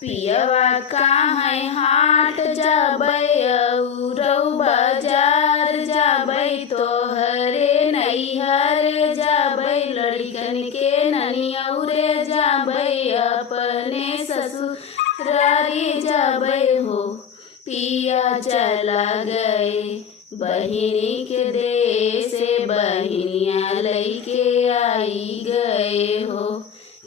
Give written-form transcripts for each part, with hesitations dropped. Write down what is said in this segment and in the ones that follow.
पियवा काहे हाट जाबै औरौ बाजार जाबै तोहरे नैहर जाबै लड़कन के ननियौरे जाबै अपने ससुरारी जाबै हो। पिया चला गए बहिनी के देश बहिनिया लैके आई गए हो।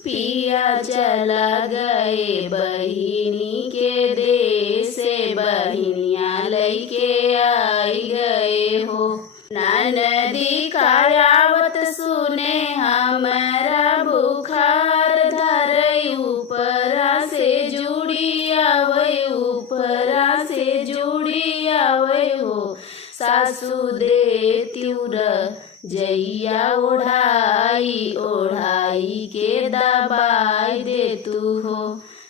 पिया चला गए बहिनी के देश बहिनिया लैके आई गए हो। ननदी कायावत सुने हमारा बुखार धरई ऊपरा से जुड़ी आवै ऊपरा से जुड़ी आवै हो। सासू दे त्यूर जैया ओढ़ाई ओढ़ाई के दबाई दे तू हो।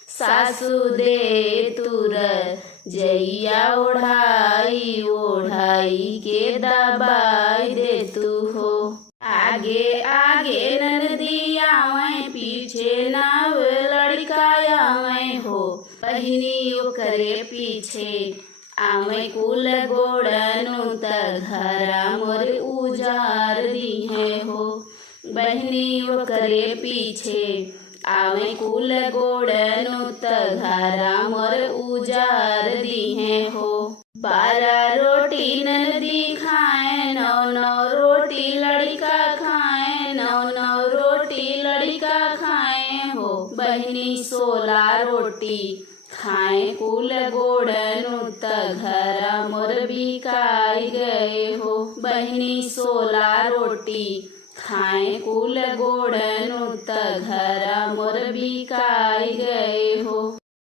सासू दे तुर जैया ओढ़ाई ओढ़ाई के दबाई दे तू हो। आगे आगे ननदी आवे पीछे नाव लड़का आवे हो। बहिनी ओकरे पीछे आवे कुल गोड़नु त घरा मोर उजार दिहे हो। बहिनी ओकरे पीछे आवे कुल गोड़नु त घरा मोर उजार दिहे हो। 12 रोटी ननदी खाए 9 रोटी लड़का खाए 9 रोटी लड़का खाए हो। बहिनी 16 रोटी खाए कुल गोड़नु त घरा मोर बिकाई गए हो। बहिनी 16 रोटी खाए कुल गोड़नु त घरा मोर बिकाई गए हो।